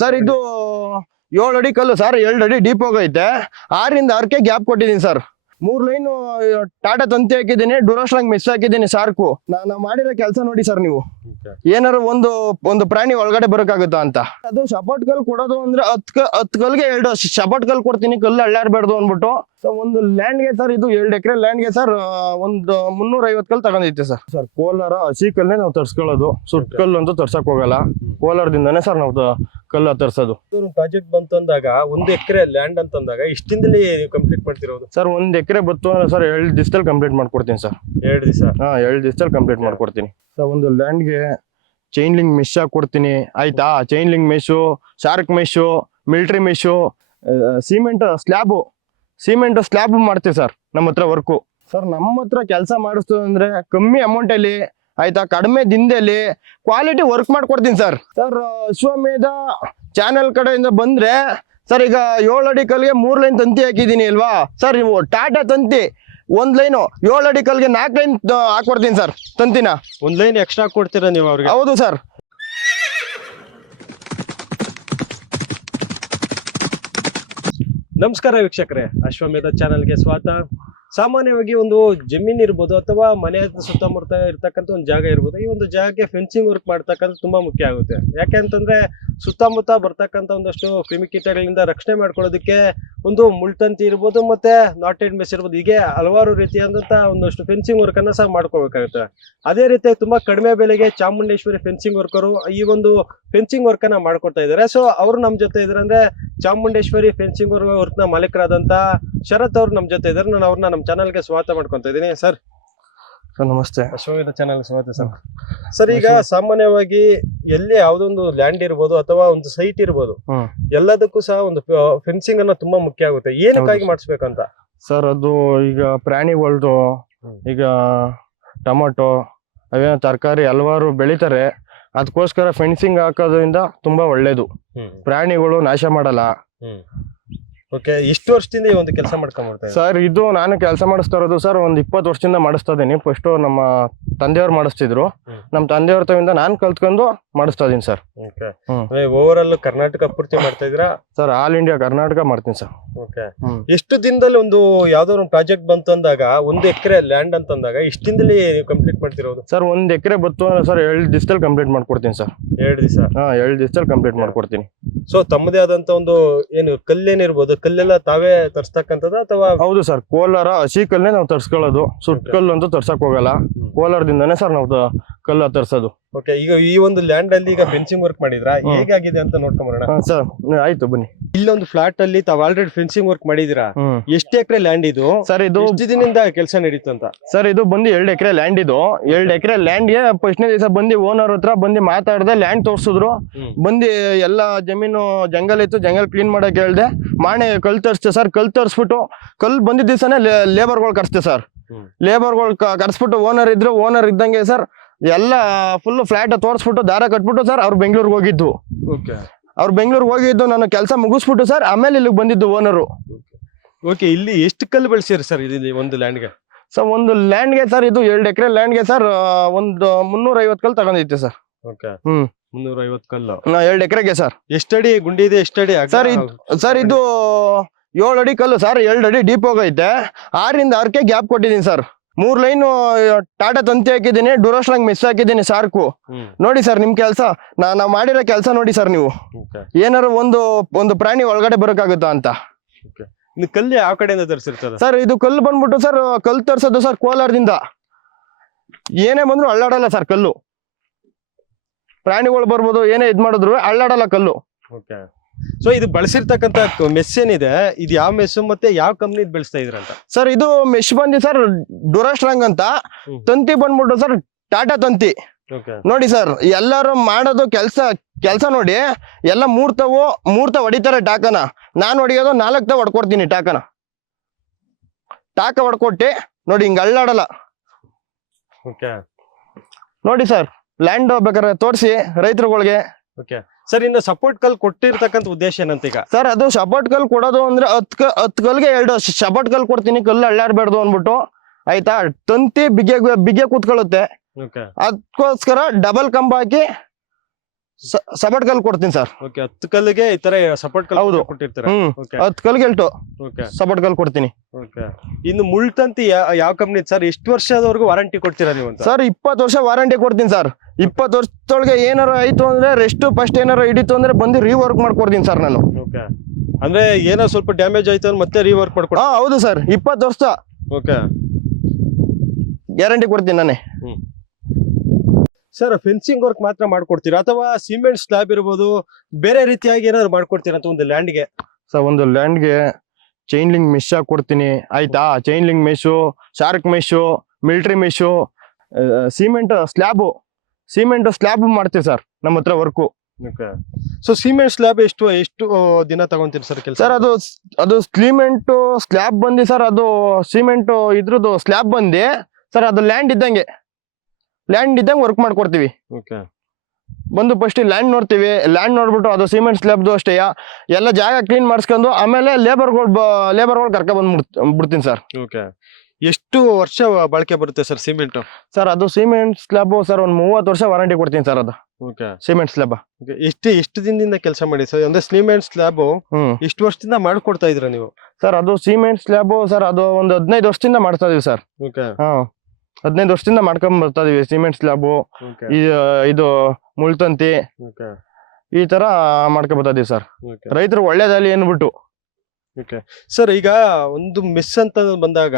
Sir ಇದು 7 ಅಡಿ ಕಲ್ಲು ಸರ್, 2 ಅಡಿ ಡೀಪ್ ಹೋಗೈತೆ. 6 ಕ್ಕೆ ಗ್ಯಾಪ್ ಕೊಟ್ಟಿದ್ದೀನಿ ಸರ್. 3 ಲೈನ್ ಟಾಟಾ ತಂತಿ ಹಾಕಿದ್ದೀನಿ, ಡ್ಯೂರಾಸ್ಟ್ರಾಂಗ್ ಮಿಸ್ ಹಾಕಿದ್ದೀನಿ ಸಾರ್ಕು. ನಾನು ಮಾಡಿರೋ ಕೆಲಸ ನೋಡಿ ಸರ್ ನೀವು. ಏನಾರು ಒಂದು ಪ್ರಾಣಿ ಒಳಗಡೆ ಬರಕಾಗುತ್ತಾ ಅಂತ. ಅದು ಸಪೋರ್ಟ್ ಕಲ್ ಕೊಡೋದು ಅಂದ್ರೆ 10 ಕಲ್ಗೆ 2 ಸಪೋರ್ಟ್ ಕಲ್ ಕೊಡ್ತೀನಿ, ಕಲ್ಲು ಅಳ್ಳಾಡ್ಬಾರ್ದು ಅಂದ್ಬಿಟ್ಟು. ಸೊ ಒಂದು ಲ್ಯಾಂಡ್ಗೆ ಸರ್, ಇದು 2 ಎಕರೆ ಲ್ಯಾಂಡ್ಗೆ ಸರ್ ಒಂದು 350 ಕಲ್ ತಗೊಂಡೈತೆ ಸರ್. ಕೋಲಾರ ಹಸಿ ಕಲ್ಲೇ ನಾವು ತರ್ಸ್ಕೊಳ್ಳೋದು, ಸುಟ್ ಕಲ್ಲು ಅಂತೂ ತರ್ಸಕ್ ಹೋಗಲ್ಲ. ಕೋಲಾರದಿಂದಾನೇ ಸರ್ ನಾವು ಕಲ್ಲು ತರ್ಸೋದು. ಪ್ರಾಜೆಕ್ಟ್ ಬಂತು ಅಂದಾಗ 1 ಎಕರೆ ಲ್ಯಾಂಡ್ ಅಂತಂದಾಗ ಇಷ್ಟಿಂದಲೇ ಕಂಪ್ಲೀಟ್ ಮಾಡ್ತಿರೋದು ಸರ್? 1 ಎಕರೆ ಬತ್ತು ಅಂದ್ರೆ ಸರ್ 2 ದಿವಸದಲ್ಲಿ ಕಂಪ್ಲೀಟ್ ಮಾಡ್ಕೊಡ್ತೀನಿ ಸರ್. 2 ದಿವಸ? 2 ದಿವಸದಲ್ಲಿ ಕಂಪ್ಲೀಟ್ ಮಾಡ್ಕೊಡ್ತೀನಿ ಸರ್. ಒಂದು ಲ್ಯಾಂಡ್ಗೆ ಚೈನ್ ಲಿಂಕ್ ಮೆಶ್ ಕೊಡ್ತೀನಿ ಆಯ್ತಾ. Chain link mesh, shark mesh, military mesh, cement slab ಮಾಡ್ತೀವಿ ಸರ್ ನಮ್ಮ ಹತ್ರ ವರ್ಕು. ಸರ್ ನಮ್ಮ ಹತ್ರ ಕೆಲಸ ಮಾಡಿಸ್ತು ಅಂದ್ರೆ ಕಮ್ಮಿ ಅಮೌಂಟ್ ಅಲ್ಲಿ ಆಯ್ತಾ, ಕಡಿಮೆ ದಿನದಲ್ಲಿ ಕ್ವಾಲಿಟಿ ವರ್ಕ್ ಮಾಡ್ಕೊಡ್ತೀನಿ ಸರ್. ಅಶ್ವಮೇಧ ಚಾನೆಲ್ ಕಡೆಯಿಂದ ಬಂದ್ರೆ ಸರ್, ಈಗ 7 ಅಡಿ ಕಲ್ಗೆ 3 ಲೈನ್ ತಂತಿ ಹಾಕಿದೀನಿ ಅಲ್ವಾ ಸರ್. ನೀವು ಟಾಟಾ ತಂತಿ 1 ಲೈನು 7 ಅಡಿ ಕಲ್ಗೆ 4 ಲೈನ್ ಹಾಕೊಡ್ತೀನಿ ಸರ್ ತಂತಿನ. 1 ಲೈನ್ ಎಕ್ಸ್ಟ್ರಾ ಕೊಡ್ತೀರಾ ನೀವು ಅವ್ರಿಗೆ? ಹೌದು ಸರ್. ನಮಸ್ಕಾರ ವೀಕ್ಷಕರೇ, ಅಶ್ವಮೇಧ ಚಾನಲ್ಗೆ ಸ್ವಾಗತ. ಸಾಮಾನ್ಯವಾಗಿ ಒಂದು ಜಮೀನ್ ಇರ್ಬೋದು ಅಥವಾ ಮನೆ ಸುತ್ತಮುತ್ತ ಇರ್ತಕ್ಕಂಥ ಒಂದು ಜಾಗ ಇರ್ಬೋದು, ಈ ಒಂದು ಜಾಗಕ್ಕೆ ಫೆನ್ಸಿಂಗ್ ವರ್ಕ್ ಮಾಡ್ತಕ್ಕಂಥ ತುಂಬಾ ಮುಖ್ಯ ಆಗುತ್ತೆ. ಯಾಕೆ ಅಂತಂದ್ರೆ ಸುತ್ತಮುತ್ತ ಬರ್ತಕ್ಕಂಥ ಒಂದಷ್ಟು ಕ್ರಿಮಿಕೀಟಗಳಿಂದ ರಕ್ಷಣೆ ಮಾಡ್ಕೊಳ್ಳೋದಕ್ಕೆ ಒಂದು ಮುಳ್ತಂತಿ ಇರ್ಬೋದು, ಮತ್ತೆ ನಾಟೆಡ್ ಮೆಸ್ ಇರ್ಬೋದು, ಹೀಗೆ ಹಲವಾರು ರೀತಿಯಾದಂಥ ಒಂದಷ್ಟು ಫೆನ್ಸಿಂಗ್ ವರ್ಕ್ ಅನ್ನ ಸಹ ಮಾಡ್ಕೋಬೇಕಾಗುತ್ತೆ. ಅದೇ ರೀತಿ ತುಂಬಾ ಕಡಿಮೆ ಬೆಲೆಗೆ ಚಾಮುಂಡೇಶ್ವರಿ ಫೆನ್ಸಿಂಗ್ ವರ್ಕರು ಈ ಒಂದು ಫೆನ್ಸಿಂಗ್ ವರ್ಕ್ ಅನ್ನ ಮಾಡ್ಕೊಡ್ತಾ ಇದ್ದಾರೆ. ಸೊ ಅವರು ನಮ್ಮ ಜೊತೆ ಇದ್ದಾರೆ, ಅಂದ್ರೆ ಚಾಮುಂಡೇಶ್ವರಿ ಫೆನ್ಸಿಂಗ್ ವರ್ಕ್ ನ ಮಾಲೀಕರಾದಂತ ಶರತ್ ಅವರು ನಮ್ಮ ಜೊತೆ ಇದ್ದಾರೆ. ನಾನು ಅವ್ರನ್ನ ನಮ್ಮ ಚಾನಲ್ಗೆ ಸ್ವಾಗತ ಮಾಡ್ಕೊಂತ ಇದ್ದೀನಿ. ಸರ್ ನಮಸ್ತೆ. ಅಶ್ವಮೇಧ ಚಾನಲ್ ಸ್ವಾಗತ ಸರ್. ಸರ್ ಈಗ ಸಾಮಾನ್ಯವಾಗಿ ಎಲ್ಲಿ ಯಾವ್ದೊಂದು ಲ್ಯಾಂಡ್ ಇರ್ಬೋದು ಅಥವಾ ಒಂದು ಸೈಟ್ ಇರ್ಬೋದು, ಎಲ್ಲದಕ್ಕೂ ಸಹ ಒಂದು ಫೆನ್ಸಿಂಗ್ ಅನ್ನ ತುಂಬಾ ಮುಖ್ಯ ಆಗುತ್ತೆ. ಏನಕ್ಕಾಗಿ ಮಾಡಿಸ್ಬೇಕಂತ ಸರ್? ಅದು ಈಗ ಪ್ರಾಣಿಗಳದು, ಈಗ ಟೊಮೊಟೊ ಅವೇನೋ ತರಕಾರಿ ಹಲವಾರು ಬೆಳಿತಾರೆ, ಅದಕ್ಕೋಸ್ಕರ ಫೆನ್ಸಿಂಗ್ ಹಾಕೋದ್ರಿಂದ ತುಂಬಾ ಒಳ್ಳೇದು. ಪ್ರಾಣಿಗಳು ನಾಶ ಮಾಡಲ್ಲ. ಓಕೆ, ಇಷ್ಟು ವರ್ಷದಿಂದ ಈ ಒಂದು ಕೆಲಸ ಮಾಡ್ಕೊಂಡ್ ಬರ್ತಾ ಸರ್? ಇದು ನಾನು ಕೆಲಸ ಮಾಡಿಸ್ತಾ ಇರೋದು ಸರ್ ಒಂದು 20 ವರ್ಷದಿಂದ ಮಾಡಿಸ್ತಾ ಇದೀನಿ. ಫಸ್ಟ್ ನಮ್ಮ ತಂದೆಯವ್ರು ಮಾಡಿಸ್ತಿದ್ರು, ನಮ್ಮ ತಂದೆಯವ್ರ ತವಿಂದ ನಾನು ಕಲ್ತ್ಕೊಂಡು ಮಾಡಿಸ್ತಾ ಇದೀನಿ ಸರ್. ಓವರ್ ಆಲ್ ಕರ್ನಾಟಕ ಪೂರ್ತಿ ಮಾಡ್ತಾ ಇದ್ದೀರಾ ಸರ್? ಆಲ್ ಇಂಡಿಯಾ ಕರ್ನಾಟಕ ಮಾಡ್ತೀನಿ ಸರ್. ಓಕೆ, ಎಷ್ಟು ದಿನದಲ್ಲಿ ಒಂದು ಯಾವ್ದೋ ಒಂದು ಪ್ರಾಜೆಕ್ಟ್ ಬಂತು ಅಂದಾಗ 1 ಎಕರೆ ಲ್ಯಾಂಡ್ ಅಂತಂದಾಗ ಇಷ್ಟಿಂದಲೇ ಕಂಪ್ಲೀಟ್ ಮಾಡ್ತಿರೋದು ಸರ್? 1 ಎಕರೆ ಬತ್ತು ಅಂದ್ರೆ ಸರ್ 2 ದಿವಸದಲ್ಲಿ ಕಂಪ್ಲೀಟ್ ಮಾಡ್ಕೊಡ್ತೀನಿ ಸರ್. 2 ದಿವಸ? 2 ದಿವಸದಲ್ಲಿ ಕಂಪ್ಲೀಟ್ ಮಾಡ್ಕೊಡ್ತೀನಿ. ಸೊ ತಮ್ಮದೇ ಆದಂತ ಒಂದು ಏನು ಕಲ್ಲೇನಿರ್ಬೋದು, ಕಲ್ಲೆಲ್ಲ ತಾವೇ ತರ್ಸ್ತಕ್ಕಂಥದ್ದು ಅಥವಾ? ಹೌದು ಸರ್, ಕೋಲಾರ ಹಸಿ ಕಲ್ಲೇ ನಾವು ತರ್ಸ್ಕೊಳ್ಳೋದು, ಸುಟ್ ಕಲ್ಲು ಅಂತೂ ತರ್ಸಕ್ ಹೋಗಲ್ಲ. ಕೋಲಾರದಿಂದಾನೇ ಸರ್ ನಾವು ಕಲ್ಲು ತರ್ಸೋದು. ಓಕೆ, ಈಗ ಈ ಒಂದು ಲ್ಯಾಂಡ್ ಅಲ್ಲಿ ಈಗ ಫೆನ್ಸಿಂಗ್ ವರ್ಕ್ ಮಾಡಿದ್ರಾ, ಹೇಗಾಗಿದೆ ಅಂತ ನೋಡ್ಕೊಂಬರೋಣ ಸರ್? ಆಯ್ತು ಬನ್ನಿ. ಇಲ್ಲೊಂದು ಫ್ಲಾಟ್ ಅಲ್ಲಿ ತಾವ್ ಆಲ್ರೆಡಿ ಫೆನ್ಸಿಂಗ್ ವರ್ಕ್ ಮಾಡಿದಿರಾ. ಎಷ್ಟು ಎಕರೆ ಲ್ಯಾಂಡ್ ಇದು ಸರ್? ಇದು ದಿನದಿಂದ ಕೆಲಸ ನಡೀತು ಅಂತ ಸರ್? ಇದು ಬಂದು 2 ಎಕರೆ ಲ್ಯಾಂಡ್. ಇದು 2 ಎಕರೆ ಲ್ಯಾಂಡ್ಗೆ ಫಸ್ಟ್ನೇ ದಿವಸ ಬಂದು ಓನರ್ ಹತ್ರ ಬಂದು ಮಾತಾಡ್ದೆ, ಲ್ಯಾಂಡ್ ತೋರ್ಸಿದ್ರು. ಬಂದು ಎಲ್ಲ ಜಮೀನು ಜಂಗಲ್ ಇತ್ತು, ಜಂಗಲ್ ಕ್ಲೀನ್ ಮಾಡಕ್ ಹೇಳ್ದೆ. ಮಾಣೆ ಕಲ್ ತರ್ಸ್ತೆ ಸರ್. ಕಲ್ ತರ್ಸ್ಬಿಟ್ಟು ಕಲ್ ಬಂದಿದ್ದ ದಿವಸನೇ ಲೇಬರ್ಗಳು ಕರ್ಸ್ತೆ ಸರ್. ಲೇಬರ್ಗಳು ಕರ್ಸ್ಬಿಟ್ಟು ಓನರ್ ಇದ್ರು, ಓನರ್ ಇದ್ದಂಗೆ ಸರ್ ಎಲ್ಲ ಫುಲ್ ಫ್ಲಾಟ್ ತೋರಿಸ್ಬಿಟ್ಟು ದಾರ ಕಟ್ಬಿಟ್ಟು ಸರ್ ಅವ್ರು ಬೆಂಗಳೂರಿಗೆ ಹೋಗಿದ್ದು. ಅವ್ರು ಬೆಂಗಳೂರಿಗೆ ಹೋಗಿದ್ದು, ನಾನು ಕೆಲಸ ಮುಗಿಸ್ಬಿಟ್ಟು ಸರ್ ಆಮೇಲೆ ಇಲ್ಲಿಗೆ ಬಂದಿದ್ದು ಓನರು. ಓಕೆ, ಇಲ್ಲಿ ಎಷ್ಟು ಕಲ್ಲು ಬೆಳೆಸಿರಿ ಸರ್ ಇಲ್ಲಿ ಒಂದು ಲ್ಯಾಂಡ್ಗೆ? ಸರ್ ಒಂದು ಲ್ಯಾಂಡ್ಗೆ ಸರ್, ಇದು 2 ಎಕರೆ ಲ್ಯಾಂಡ್ಗೆ ಸರ್ ಒಂದು 350 ಕಲ್ಲು ತಗೊಂಡೈತೆ ಸರ್. ಓಕೆ, 350 ಕಲ್ಲು 2 ಎಕರೆಗೆ ಸರ್. ಎಷ್ಟಡಿ ಗುಂಡಿ ಇದೆ, ಎಷ್ಟಡಿ ಸರ್? ಸರ್ ಇದು 7 ಅಡಿ ಕಲ್ಲು ಸರ್, 2 ಅಡಿ ಡೀಪ್ ಹೋಗೈತೆ. 6 ಕ್ಕೆ ಗ್ಯಾಪ್ ಕೊಟ್ಟಿದ್ದೀನಿ ಸರ್. 3 ಲೈನ್ ಟಾಟಾ ತಂತಿ ಹಾಕಿದ್ದೀನಿ, ಡ್ಯೂರಾಸ್ಟ್ರಾಂಗ್ ಮಿಸ್ ಹಾಕಿದ್ದೀನಿ ಸಾರ್ಕು. ನೋಡಿ ಸರ್ ನಿಮ್ ಕೆಲಸ, ನಾವು ಮಾಡಿರೋ ಕೆಲಸ ನೋಡಿ ಸರ್ ನೀವು. ಏನಾರು ಒಂದು ಪ್ರಾಣಿ ಒಳಗಡೆ ಬರಕಾಗುತ್ತಾ ಅಂತ. ಕಲ್ಲು ಯಾವ ಕಡೆಯಿಂದ ತರಿಸಿರ್ತದೆ ಸರ್? ಇದು ಕಲ್ಲು ಬಂದ್ಬಿಟ್ಟು ಸರ್, ಕಲ್ಲು ತರ್ಸೋದು ಸರ್ ಕೋಲಾರದಿಂದ. ಏನೇ ಬಂದ್ರು ಅಳ್ಳಾಡಲ್ಲ ಸರ್ ಕಲ್ಲು. ಪ್ರಾಣಿಗಳು ಬರ್ಬೋದು, ಏನೇ ಇದ್ ಮಾಡಿದ್ರು ಅಳ್ಳಾಡಲ್ಲ ಕಲ್ಲು. ಓಕೆ, ಸೊ ಇದು ಬಳಸಿರ್ತಕ್ಕಂತ ಮೆಸ್ ಏನಿದೆ, ಇದು ಯಾವ ಮೆಸ್ ಮತ್ತೆ ಯಾವ ಕಂಪ್ನಿ ಬೆಳೆಸ್ತಾ ಇದ್ರಂತ? ಸರ್ ಇದು ಮೆಶ್ ಬಂದಿ ಸರ್ ಡ್ಯೂರಾಸ್ಟ್ರಾಂಗ್ ಅಂತ. ತಂತಿ ಬಂದ್ಬಿಟ್ಟು ಸರ್ ಟಾಟಾ ತಂತಿ. ನೋಡಿ ಸರ್, ಎಲ್ಲರೂ ಮಾಡೋದು ಕೆಲಸ ನೋಡಿ, ಎಲ್ಲ ಮೂರ್ತ ಹೊಡಿತಾರೆ ಟಾಕನ. ನಾನು ಹೊಡಿಯೋದು 4 ಹೊಡ್ಕೊಡ್ತೀನಿ ಟಾಕನ. ಟಾಕ ಹೊಡ್ಕೊಟ್ಟಿ ನೋಡಿ, ಹಿಂಗ ಅಳ್ಳಾಡಲ್ಲ. ನೋಡಿ ಸರ್, ಲ್ಯಾಂಡ್ ಬೇಕಾದ್ರೆ ತೋರಿಸಿ ರೈತರುಗಳಿಗೆ. ಓಕೆ ಸರ್, ಇನ್ನು ಸಪೋರ್ಟ್ ಕಲ್ ಕೊಟ್ಟಿರ್ತಕ್ಕಂಥ ಉದ್ದೇಶ ಏನಂತ ಈಗ? ಸರ್ ಅದು ಸಪೋರ್ಟ್ ಕಲ್ ಕೊಡೋದು ಅಂದ್ರೆ 10 ಕಲ್ಗೆ 2 ಸಪೋರ್ಟ್ ಕಲ್ ಕೊಡ್ತೀನಿ, ಕಲ್ಲು ಅಳ್ಳಾಡ್ಬಾರ್ದು ಅಂದ್ಬಿಟ್ಟು ಆಯ್ತಾ. ತಂತಿ ಬಿಗ್ಗೆ ಕೂತ್ಕೊಳ್ಳುತ್ತೆ, ಅದಕ್ಕೋಸ್ಕರ ಡಬಲ್ ಕಂಬ ಹಾಕಿ ಸಪೋರ್ಟ್ ಕಲ್ ಕೊಡ್ತೀನಿ ಸರ್. ಓಕೆ 10 ಕಲ್ಲಿಗೆ ಈ ತರ ಸಪೋರ್ಟ್ ಕಲ್ ಹೌದು. ಕೊಟ್ಟಿರ್ತೀರಾ. ಹ್ಮ್ ಓಕೆ 10 ಕಲ್ಗೆ ಎಲ್ಟು ಓಕೆ ಸಪೋರ್ಟ್ ಕಲ್ ಕೊಡ್ತೀನಿ ಓಕೆ. ಇನ್ನು ಮುಳ್ತಂತಿ ಯಾವ ಕಂಪ್ನಿ ಸರ್? ಎಷ್ಟು ವರ್ಷದವರೆಗೂ ವಾರಂಟಿ ಕೊಡ್ತೀರಾ ನೀವು ಅಂತ? ಸರ್ 20 ವರ್ಷ ವಾರಂಟಿ ಕೊಡ್ತೀನಿ ಸರ್. 20 ವರ್ಷದೊಳಗೆ ಏನಾರು ಆಯ್ತು ಅಂದ್ರೆ ರೆಸ್ಟ್ ಫಸ್ಟ್ ಏನಾರು ಹಿಡಿತು ಅಂದ್ರೆ ಬಂದು ರೀವರ್ಕ್ ಮಾಡ್ಕೊಡ್ತೀನಿ ಸರ್ ನಾನು. ಓಕೆ ಅಂದ್ರೆ ಏನೋ ಸ್ವಲ್ಪ ಡ್ಯಾಮೇಜ್ ಆಯ್ತು ಅಂದ್ರೆ ಮತ್ತೆ ರೀವರ್ಕ್ ಮಾಡ್ಕೊಡ್ತೀನಿ. ಹೌದು ಸರ್ 20 ವರ್ಷ ಓಕೆ ಗ್ಯಾರಂಟಿ ಕೊಡ್ತೀನಿ ನಾನೇ. ಸರ್ ಫೆನ್ಸಿಂಗ್ ವರ್ಕ್ ಮಾತ್ರ ಮಾಡ್ಕೊಡ್ತೀರಾ ಅಥವಾ ಸಿಮೆಂಟ್ ಸ್ಲಾಬ್ ಇರ್ಬೋದು ಬೇರೆ ರೀತಿಯಾಗಿ ಏನಾದ್ರು ಮಾಡ್ಕೊಡ್ತೀರಾ ಅಂತ ಒಂದು ಲ್ಯಾಂಡ್ಗೆ? ಸರ್ ಒಂದು ಲ್ಯಾಂಡ್ಗೆ ಚೈನ್ ಲಿಂಕ್ ಮೆಶ್ ಕೊಡ್ತೀನಿ ಆಯ್ತಾ. Chain link mesh, shark mesh, military mesh, cement slab ಮಾಡ್ತೀವಿ ಸರ್ ನಮ್ಮ ಹತ್ರ work. Okay so cement slab ಎಷ್ಟು ದಿನ ತಗೊಂತೀರಿ ಸರ್ ಕೆಲಸ? ಸರ್ ಅದು ಸಿಮೆಂಟ್ ಸ್ಲ್ಯಾಬ್ ಬಂದು ಸರ್, ಅದು ಸಿಮೆಂಟ್ ಇದ್ರದ್ದು ಸ್ಲ್ಯಾಬ್ ಬಂದು ಸರ್ ಅದು ಲ್ಯಾಂಡ್ ಇದ್ದಂಗೆ ವರ್ಕ್ ಮಾಡ್ಕೊಡ್ತೀವಿ. ಓಕೆ ಬಂದು ಫಸ್ಟ್ ಲ್ಯಾಂಡ್ ನೋಡ್ತೀವಿ. ಲ್ಯಾಂಡ್ ನೋಡ್ಬಿಟ್ಟು ಅದು ಸಿಮೆಂಟ್ ಸ್ಲ್ಯಾಬ್ದು ಅಷ್ಟೇ ಎಲ್ಲ ಜಾಗ ಕ್ಲೀನ್ ಮಾಡಿಸ್ಕೊಂಡು ಆಮೇಲೆ ಲೇಬರ್ಗಳು ಕರ್ಕೊಂಡ್ ಬಿಡ್ತೀನಿ ಸರ್. ಓಕೆ ಎಷ್ಟು ವರ್ಷ ಬಳಕೆ ಬರುತ್ತೆ ಸರ್ ಸಿಮೆಂಟ್? ಸರ್ ಅದು ಸಿಮೆಂಟ್ ಸ್ಲ್ಯಾಬ್ ಸರ್ ಒಂದು 30 ವರ್ಷ ವಾರಂಟಿ ಕೊಡ್ತೀನಿ ಸರ್. ಅದು ಓಕೆ ಸಿಮೆಂಟ್ ಸ್ಲ್ಯಾಬ್ ಎಷ್ಟು ದಿನದಿಂದ ಕೆಲಸ ಮಾಡಿ ಸರ್? ಅಂದ್ರೆ ಸಿಮೆಂಟ್ ಸ್ಲ್ಯಾಬ್ ಎಷ್ಟು ವರ್ಷದಿಂದ ಮಾಡ್ಕೊಡ್ತಾ ಇದ್ರ ನೀವು? ಸರ್ ಅದು ಸಿಮೆಂಟ್ ಸ್ಲ್ಯಾಬ್ ಸರ್ ಅದು ಒಂದು 15 ವರ್ಷದಿಂದ ಮಾಡ್ತಾ ಇದೀವಿ ಸರ್. ಓಕೆ 15 ವರ್ಷದಿಂದ ಮಾಡ್ಕೊಂಡ್ ಬರ್ತಾ ಇದೀವಿ ಸಿಮೆಂಟ್ ಸ್ಲ್ಯಾಬ್, ಇದು ಮುಳ್ತಂತಿ ಈ ತರ ಮಾಡ್ಕೊಂಡ್ ಬರ್ತಾ ಇದೀವಿ ಸರ್. ರೈತರು ಒಳ್ಳೇದಲ್ಲಿ ಏನ್ಬಿಟ್ಟು. ಓಕೆ ಸರ್ ಈಗ ಒಂದು ಮೆಸ್ ಅಂತ ಬಂದಾಗ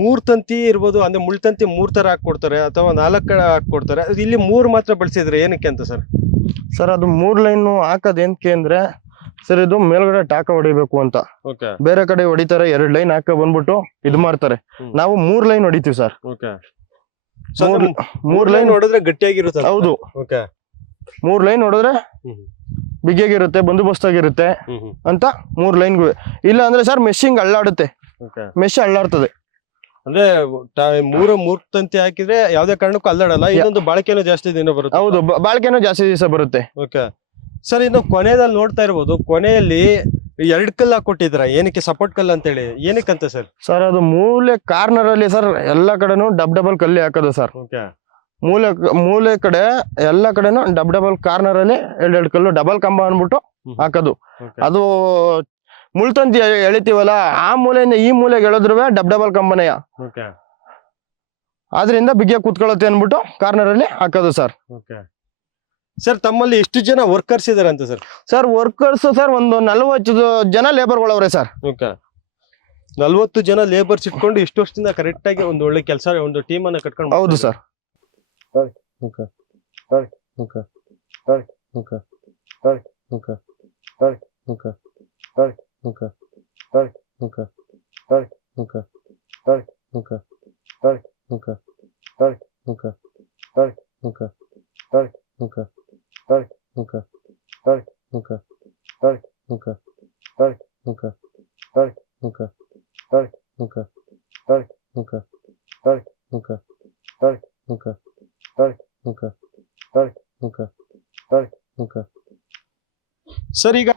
3 ತಂತಿ ಇರ್ಬೋದು, ಅಂದ್ರೆ ಮುಳ್ತಂತಿ 3 ತರ ಹಾಕೊಡ್ತಾರೆ ಅಥವಾ 4 ಹಾಕೊಡ್ತಾರೆ. ಇಲ್ಲಿ 3 ಮಾತ್ರ ಬಳಸಿದ್ರೆ ಏನಕ್ಕೆ ಅಂತ ಸರ್? ಸರ್ ಅದು 3 ಲೈನ್ ಹಾಕೋದ್ ಏನಕ್ಕೆ ಅಂದ್ರೆ ಸರ್ ಇದು ಮೇಲ್ಗಡೆ ಟಾಕ ಹೊಡಿಬೇಕು ಅಂತ. ಬೇರೆ ಕಡೆ ಹೊಡಿತಾರೆ 2 ಲೈನ್ ಹಾಕ ಬಂದ್ಬಿಟ್ಟು ಇದು ಮಾಡ್ತಾರೆ. ನಾವು 3 ಲೈನ್ ಹೊಡಿತೀವಿ ಸರ್. 3 ಲೈನ್ ಹೊಡೆದ್ರೆ ಗಟ್ಟಿಯಾಗಿರುತ್ತೆ. ಹೌದು 3 ಲೈನ್ ಹೊಡೆದ್ರೆ ಬಿಗಿಯಾಗಿರುತ್ತೆ, ಬಂದೋಬಸ್ತಾಗಿರುತ್ತೆ ಅಂತ 3 ಲೈನ್ಗೂ. ಇಲ್ಲ ಅಂದ್ರೆ ಸರ್ ಮೆಶಿಂಗ್ ಅಳ್ಳಾಡುತ್ತೆ, ಮೆಶ್ ಅಳ್ಳಾಡ್ತದೆ. ಅಂದ್ರೆ 3 ತಂತಿ ಹಾಕಿದ್ರೆ ಯಾವ್ದೇ ಕಾರಣಕ್ಕೂ ಅಲ್ಲಾಡಲ್ಲ. ಇನ್ನೊಂದು ಬಾಳಿಕೆನೂ ಜಾಸ್ತಿ ದಿನ ಬರುತ್ತೆ. ಹೌದು ಬಾಳಿಕೆನೂ ಜಾಸ್ತಿ ದಿವಸ ಬರುತ್ತೆ. ಓಕೆ ಸರ್ ಇನ್ನು ಕೊನೆಯಲ್ಲಿ ನೋಡ್ತಾ ಇರ್ಬೋದು, ಕೊನೆಯಲ್ಲಿ 2 ಕಲ್ಲು ಹಾಕೊಟ್ಟಿದ್ರ. ಏನಕ್ಕೆ ಸಪೋರ್ಟ್ ಕಲ್ಲು ಅಂತ ಹೇಳಿ ಏನಕ್ಕಂತ ಸರ್? ಸರ್ ಅದು ಮೂಲೆ ಕಾರ್ನರ್ ಅಲ್ಲಿ ಸರ್ ಎಲ್ಲಾ ಕಡೆನೂ ಡಬಲ್ ಕಲ್ಲಿ ಹಾಕೋದು ಸರ್. ಮೂಲೆ ಕಡೆ ಎಲ್ಲಾ ಕಡೆನೂ ಡಬಲ್ ಕಾರ್ನರ್ ಅಲ್ಲಿ 2 ಕಲ್ಲು ಡಬಲ್ ಕಂಬ ಅನ್ಬಿಟ್ಟು ಹಾಕೋದು. ಅದು ಮುಳ್ತಂತಿ ಎಳಿತೀವಲ್ಲ ಆ ಮೂಲೆಯಿಂದ ಈ ಮೂಲೆಗೆ ಎಳೆದ್ರು ಡಬಲ್ ಕಂಬನೆಯ, ಆದ್ರಿಂದ ಬಿಗಿಯಾಗಿ ಕೂತ್ಕೊಳ್ಳುತ್ತೆ ಅನ್ಬಿಟ್ಟು ಕಾರ್ನರ್ ಅಲ್ಲಿ ಹಾಕೋದು ಸರ್. ಸರ್ ತಮ್ಮಲ್ಲಿ ಎಷ್ಟು ಜನ ವರ್ಕರ್ಸ್ ಇದಾರೆ ಅಂತ ಸರ್? ಸರ್ ವರ್ಕರ್ಸ್ ಸರ್ ಒಂದು 40 ಜನ ಲೇಬರ್ಗಳವ್ರೆ ಸರ್. 40 ಜನ ಲೇಬರ್ಸ್ ಇಟ್ಕೊಂಡು ಇಷ್ಟು ವರ್ಷದಿಂದ ಕರೆಕ್ಟ್ ಆಗಿ ಒಂದು ಒಳ್ಳೆ ಕೆಲಸ, ಒಂದು ಟೀಮ್ ಅನ್ನ ಕಟ್ಕೊಂಡು. ಹೌದು ಸರ್. ಸರ್ ಈಗ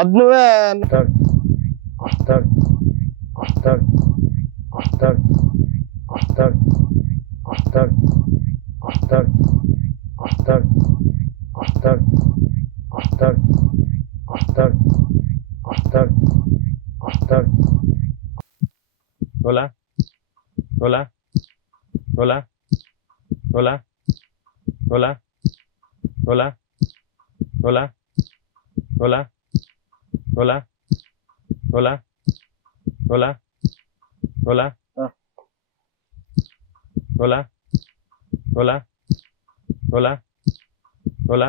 ಅದನ್ನೂ Hola, hola, hola, hola, hola, hola, hola, hola, hola, hola, hola, hola, hola, hola, hola, hola,